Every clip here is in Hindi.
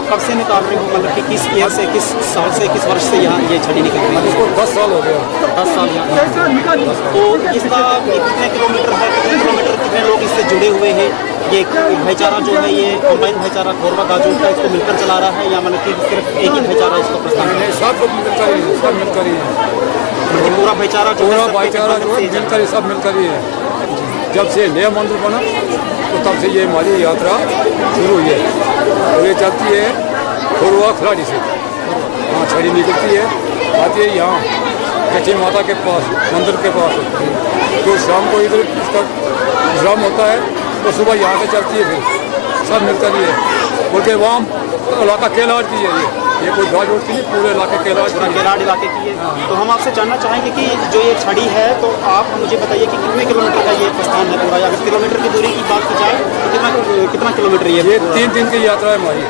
आप कब से निकाल रहे हो, मतलब कि किस ईयर से, किस साल से, किस वर्ष से यहाँ ये छड़ी निकल रही है? इसको 10 साल हो गया। 10 साल यहाँ। तो इसका कितने किलोमीटर है, कितने किलोमीटर, कितने लोग इससे जुड़े हुए हैं? ये भाईचारा जो है, ये कंबाइन भाईचारा खोरवा गाजू का इसको मिलकर चला रहा है, या मतलब कि सिर्फ एक ही भाईचारा इसको प्रस्थान? नहीं, सब मिलकर ही, सब मिलकर ही है। मतलब पूरा भाईचारा जो है, पूरा भाईचारा जो है मिलकर ही, सब मिलकर ही है। जब से नया मंदिर बना तो तब से ये हमारी यात्रा शुरू हुई है। और ये चलती है खोरवा खिलाड़ी से, वहाँ छड़ी निकलती है, आती है यहाँ कच्ची माता के पास, मंदिर के पास। तो शाम को इधर इसका विश्राम होता है, तो सुबह यहाँ से चलती है, फिर सब मिलकर ही है। बोलते वहाँ इलाका केलाड़ की है, ये कोई गाज रोड की नहीं, पूरे इलाके केलाड़ इलाके की है। तो हम आपसे जानना चाहेंगे कि जो ये छड़ी है, तो आप मुझे बताइए कि कितने किलोमीटर का ये प्रस्थान है पूरा? अगर किलोमीटर की दूरी की बात की जाए तो कितना किलोमीटर ये? 3 दिन की यात्रा है हमारी।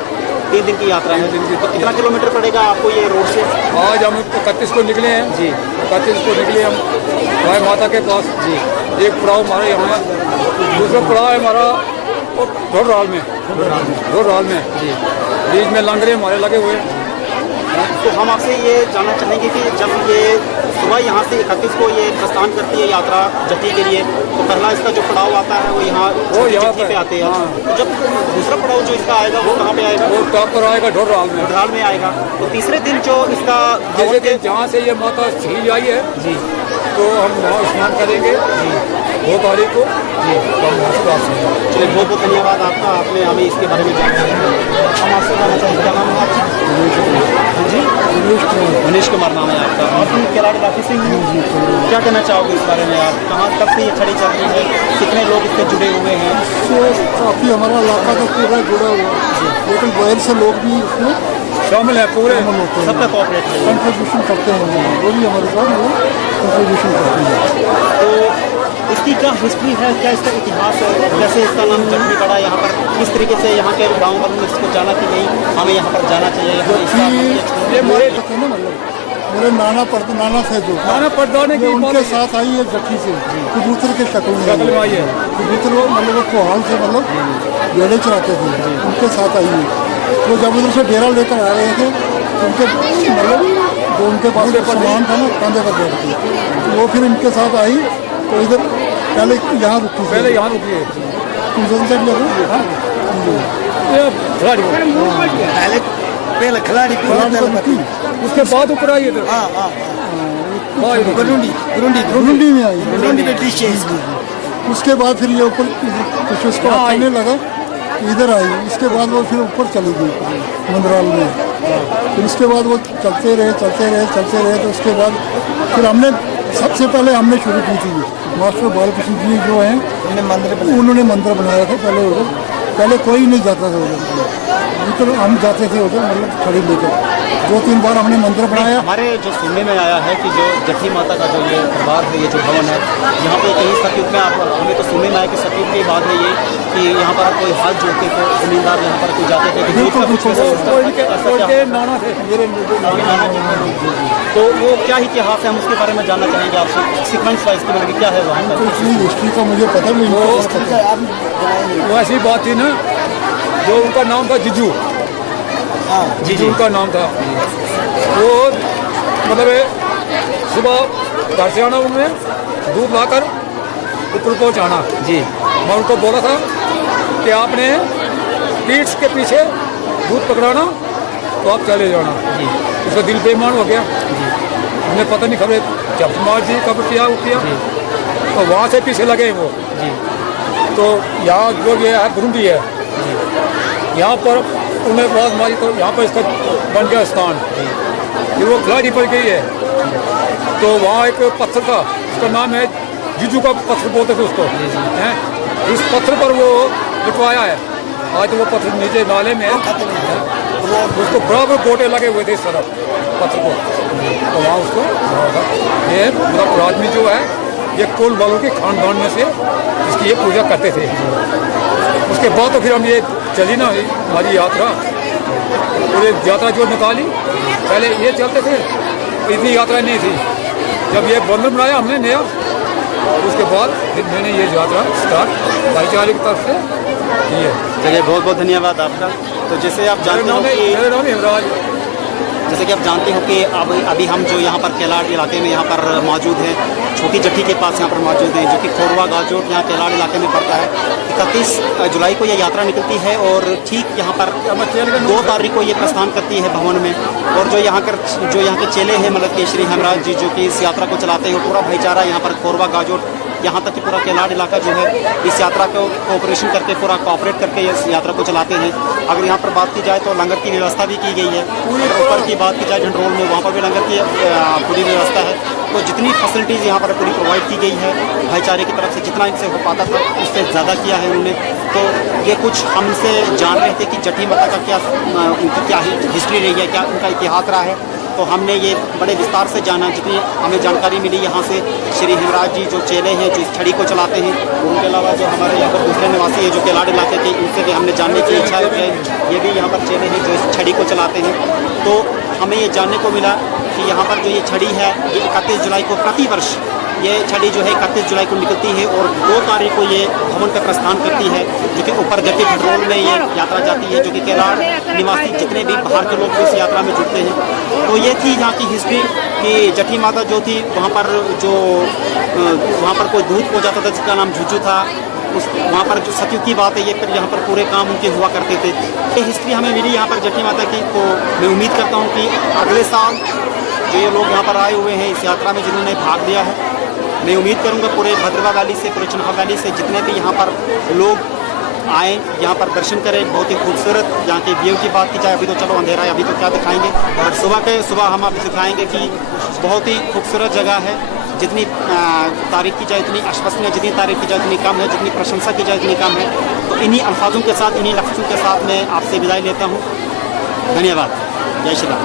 3 दिन की यात्रा है। तो कितना किलोमीटर पड़ेगा आपको ये रोड से? आज हम 31 को निकले हैं जी, 31 को निकले हम भाई माता के पास जी। एक पड़ाव हमारे यहाँ है, दूसरा पड़ाव है हमारा ढोराल में, ढोराल में जी। बीच में लंगरे हमारे लगे हुए। तो हम आपसे ये जानना चाहेंगे कि जब ये सुबह यहाँ से 31 को ये प्रस्थान करती है यात्रा जट्टी के लिए, तो पहला इसका जो पड़ाव आता है वो यहाँ जट्टी पे आते हैं। तो जब दूसरा पड़ाव जो इसका आएगा वो कहाँ पे आएगा? वो टॉप पर आएगा ढोराल में, ढोराल में आएगा। तो तीसरे दिन जो इसका जैसे कि जहाँ से ये माता छील आई है जी, तो हम वहाँ स्नान करेंगे 2 तारीख को जी। तो हम वहाँ से वापस आएंगे। चलिए, बहुत बहुत धन्यवाद आपका, आपने हमें इसके बारे में जानकारी दी। हम आपसे जानना चाहेंगे, क्या नाम है आपका? जी, मनीष कुमार नाम है आपका। आप केलाड़ इलाके से ही हैं? क्या कहना चाहोगे इस बारे में आप? कहाँ कब से ये छड़ी चल रही है, कितने लोग इससे जुड़े हुए हैं? काफ़ी हमारा इलाका तो पूरा जुड़ा हुआ है, लेकिन बाहर से लोग भी इसमें शामिल है, पूरे सबका कोऑपरेट है, कंट्रीब्यूशन करते हैं, वो भी हमारे साथ वो कंट्रीब्यूशन करते हैं। तो इसकी क्या हिस्ट्री है, क्या इसका इतिहास है, कैसे इसका नाम जट्टी पड़ा यहाँ पर, किस तरीके से यहाँ के गाँव वालों ने इसको जाना कि नहीं हमें यहाँ पर जाना चाहिए? ये मेरे पता ना, मतलब मेरे नाना थे जो नाना पड़दाने की उनके साथ आई है जट्टी से, कबूतर के शक्ल में आई है। कबूतर वो मतलब वो कोहाल से मतलब बेड़े चलाते थे, उनके साथ आई है। तो जब उधर से डेरा लेकर आ रहे थे, उनके मतलब जो उनके पास सामान था ना कंधे पर बैठ के, तो वो फिर इनके साथ आई। तो इधर पहले यहाँ रुकी, पहले यहाँ रुकी है पहले खिलाड़ी उसके बाद ऊपर आई इधर। गुरुंडी में आई, उसके बाद फिर ये ऊपर कुछ उसको आने लगा, इधर आई। इसके बाद वो फिर ऊपर चली गई मंदराल में। फिर उसके बाद वो चलते रहे। तो उसके बाद फिर हमने सबसे पहले हमने शुरू की थी, मास्टर बालकृष्ण जी जो हैं उन्होंने मंदिर बनाया था पहले कोई नहीं जाता था उधर, तो हम जाते थे उधर, मतलब छड़ी लेकर 2-3 बार हमने मंदिर बनाया। हमारे जो सुनने में आया है कि जो जट्टी माता का जो ये दरबार है, ये जो भवन है, यहाँ पे कहीं सतयुग में आप हमें तो सुनने में आया कि सतयुग की बात है ये, कि यहाँ पर कोई हाथ जोड़ते थे जमींदार, यहाँ पर कोई जाते थे कि नाना थे मेरे नाना जी थे। तो वो क्या इतिहास है, हम उसके बारे में जानना चाहेंगे आपसे, सीक्वेंस वाइज की मतलब क्या है वहाँ पर? इतनी हिस्ट्री का मुझे पता नहीं। वो ऐसी बात थी ना, जो उनका नाम था जीजू, जीजू उनका नाम था। वो मतलब सुबह घर से आना, उन्होंने दूध लाकर ऊपर पहुँचाना जी। मैं उनको बोला था कि आपने पीठ के पीछे दूध पकड़ाना तो आप चले जाना जी। उसका दिल बेईमान हो गया जी। हमने पता नहीं खबर जब कुमार जी कब किया तो वहाँ से पीछे लगे वो जी। तो यहाँ जो ये है गुरुंडी है, यहाँ पर उन्हें बहुत मारी तो यहाँ पर इसका बन गया स्थान। फिर वो खिलाड़ी पड़ गई है, तो वहाँ एक पत्थर था, उसका नाम है जीजू का पत्थर बोलते थे उसको हैं। इस पत्थर पर वो लिखवाया है, आज तो वो पत्थर नीचे नाले में है, उसको बराबर गोटे लगे हुए थे इस तरफ पत्थर को, तो वहाँ उसको ये मतलब आदमी जो है ये कुल वालों के खानदान में से इसकी ये पूजा करते थे। उसके बाद तो फिर हम ये चली ना हमारी यात्रा, और ये यात्रा जो निकाली पहले ये चलते थे, इतनी यात्रा नहीं थी। जब ये बंदर बनाया हमने नया, उसके बाद फिर मैंने ये यात्रा स्टार्ट भाईचारे की तरफ से की है। चलिए, बहुत बहुत धन्यवाद आपका। तो जैसे आप जानते हो कि मेरा नाम हेमराज। जैसे कि आप जानते हो कि अभी हम जो यहाँ पर केलाड़ इलाके में यहाँ पर मौजूद हैं, छोटी जट्टी के पास यहाँ पर मौजूद हैं, जो कि खोरवा गाजोट यहाँ केलाड़ इलाके में पड़ता है। 31 जुलाई को यह यात्रा निकलती है और ठीक यहाँ पर 2 तारीख को ये प्रस्थान करती है भवन में। और जो यहाँ के चेले हैं मतलब कि श्री हेमराज जी जो कि इस यात्रा को चलाते हैं, पूरा भाईचारा यहाँ पर खोरवा गाजोट यहाँ तक कि पूरा केलाड़ इलाका जो है इस यात्रा को कोऑपरेशन करके पूरा कोऑपरेट करके इस यात्रा को चलाते हैं। अगर यहाँ पर बात की जाए तो लंगर की व्यवस्था भी की गई है। ऊपर की बात की जाए झंडरोल में, वहाँ पर भी लंगर की पूरी व्यवस्था है। तो जितनी फैसिलिटीज़ यहाँ पर पूरी प्रोवाइड की गई है भाईचारे की तरफ से, जितना इनसे हो पाता था उससे ज़्यादा किया है उन्होंने। तो ये कुछ हमसे जान रहे थे कि जट्टी माता का क्या उनकी क्या हिस्ट्री रही है, क्या उनका इतिहास रहा है। तो हमने ये बड़े विस्तार से जाना, जितनी हमें जानकारी मिली यहाँ से श्री हेमराज जी जो चेले हैं जो इस छड़ी को चलाते हैं, उनके अलावा जो हमारे यहाँ पर दूसरे निवासी हैं जो केलाड़ इलाके के, उनसे भी हमने जानने की इच्छा है। ये भी यहाँ पर चेले हैं जो इस छड़ी को चलाते हैं। तो हमें ये जानने को मिला कि यहाँ पर जो ये छड़ी है ये 31 जुलाई को प्रति वर्ष ये छड़ी जो है 31 जुलाई को निकलती है और 2 तारीख को ये भवन पर प्रस्थान करती है, जो कि ऊपर जट्टी पेट्रोल में ये यात्रा जाती है, जो कि केलाड़ निवासी जितने भी बाहर के लोग इस यात्रा में जुड़ते हैं। तो ये थी यहाँ की हिस्ट्री कि जट्टी माता जो थी वहाँ पर कोई दूध हो जाता था जिसका नाम झुझू था, वहाँ पर जो सतयुग की बात है ये, फिर यहाँ पर पूरे काम उनके हुआ करते थे। ये हिस्ट्री हमें मिली यहाँ पर जट्टी माता की। तो मैं उम्मीद करता हूँ कि अगले साल जो ये लोग यहाँ पर आए हुए हैं इस यात्रा में जिन्होंने भाग लिया है, मैं उम्मीद करूँगा पूरे भद्रवा वैली से, पूरे चुनाव वैली से जितने भी यहाँ पर लोग आएँ, यहाँ पर दर्शन करें। बहुत ही खूबसूरत यहाँ के व्यू की बात की जाए, अभी तो चलो अंधेरा है, अभी तो क्या दिखाएंगे, और सुबह हम आपको दिखाएंगे कि बहुत ही खूबसूरत जगह है। जितनी तारीफ की जाए इतनी अश्वसनीय, जितनी तारीफ की जाए इतनी कम है, जितनी प्रशंसा की जाए इतनी कम है। तो इन्हीं अल्फाजों के साथ, इन्हीं लफ्ज़ों के साथ मैं आपसे विदाई लेता हूँ। धन्यवाद। जय श्री राम।